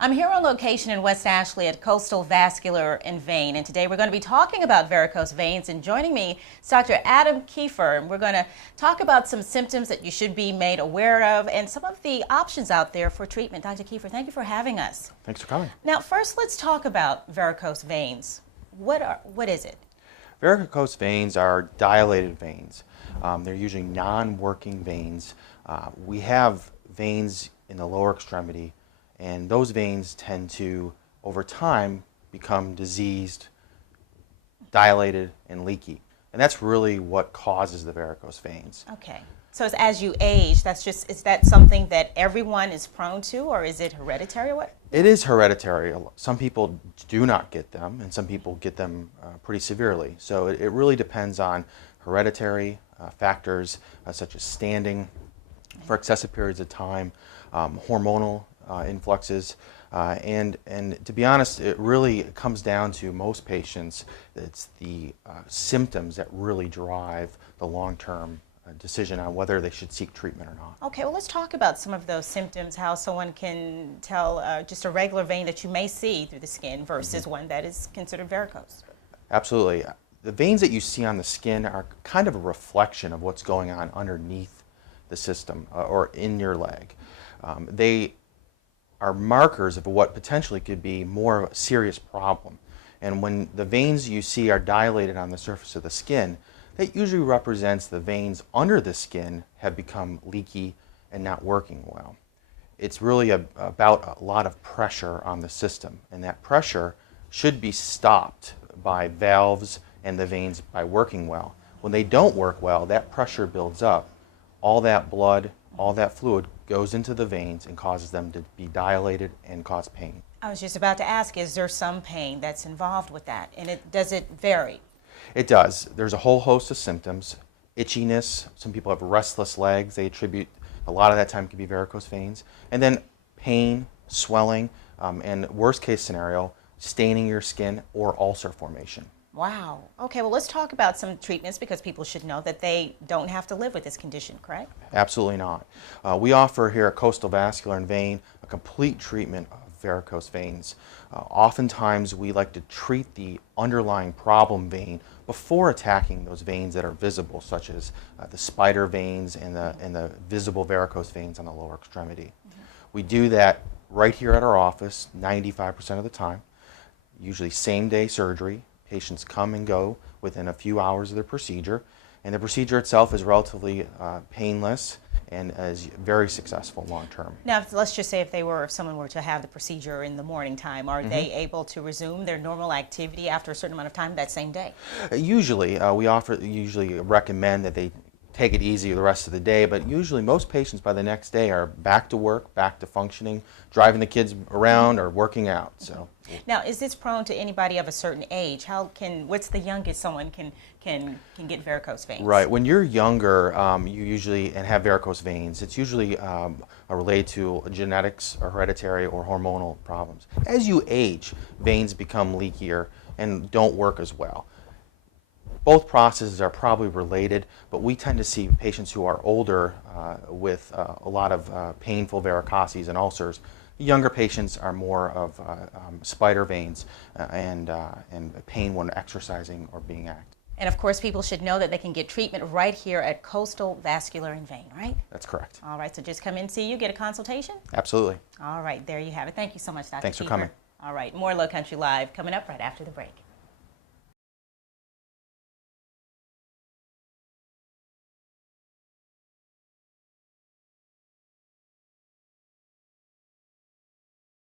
I'm here on location in West Ashley at Coastal Vascular and Vein, and today we're going to be talking about varicose veins, and joining me is Dr. Adam Kiefer, and we're going to talk about some symptoms that you should be made aware of and some of the options out there for treatment. Dr. Kiefer, thank you for having us. Thanks for coming. Now, first let's talk about varicose veins. What is it? Varicose veins are dilated veins. They're usually non-working veins. We have veins in the lower extremity, and those veins tend to, over time, become diseased, dilated, and leaky. And that's really what causes the varicose veins. Okay. So as you age, is that something that everyone is prone to, or is it hereditary or what? It is hereditary. Some people do not get them, and some people get them pretty severely. So it really depends on hereditary factors such as standing for excessive periods of time, hormonal influxes, and to be honest, it really comes down to most patients. It's the symptoms that really drive the long-term decision on whether they should seek treatment or not. Okay, well, let's talk about some of those symptoms, how someone can tell just a regular vein that you may see through the skin versus one that is considered varicose. Absolutely. The veins that you see on the skin are kind of a reflection of what's going on underneath the system or in your leg. They are markers of what potentially could be more of a serious problem. And when the veins you see are dilated on the surface of the skin, that usually represents the veins under the skin have become leaky and not working well. It's really about a lot of pressure on the system, and that pressure should be stopped by valves and the veins by working well. When they don't work well, that pressure builds up. All that blood, all that fluid goes into the veins and causes them to be dilated and cause pain. I was just about to ask, is there some pain that's involved with that? And does it vary? It does. There's a whole host of symptoms. Itchiness, some people have restless legs. They attribute a lot of that time can be varicose veins. And then pain, swelling, and worst case scenario, staining your skin or ulcer formation. Wow. Okay, well, let's talk about some treatments because people should know that they don't have to live with this condition, correct? Absolutely not. We offer here at Coastal Vascular and Vein a complete treatment of varicose veins. Oftentimes we like to treat the underlying problem vein before attacking those veins that are visible, such as the spider veins and the visible varicose veins on the lower extremity. We do that right here at our office 95% of the time, usually same-day surgery. Patients come and go within a few hours of their procedure, and the procedure itself is relatively painless and is very successful long term. Now, let's just say if someone were to have the procedure in the morning time, are they able to resume their normal activity after a certain amount of time that same day? Usually, we usually recommend that they take it easy the rest of the day, but usually most patients by the next day are back to work, back to functioning, driving the kids around or working out. So. Now, is this prone to anybody of a certain age? What's the youngest someone can get varicose veins? Right. When you're younger, you usually have varicose veins. It's usually related to genetics or hereditary or hormonal problems. As you age, veins become leakier and don't work as well. Both processes are probably related, but we tend to see patients who are older with a lot of painful varicoses and ulcers. Younger patients are more of spider veins and pain when exercising or being active. And of course, people should know that they can get treatment right here at Coastal Vascular and Vein, right? That's correct. All right, so just come in, see you, get a consultation? Absolutely. All right, there you have it. Thank you so much, Dr. Thanks for Kiefer. coming. All right, more Low Country Live coming up right after the break.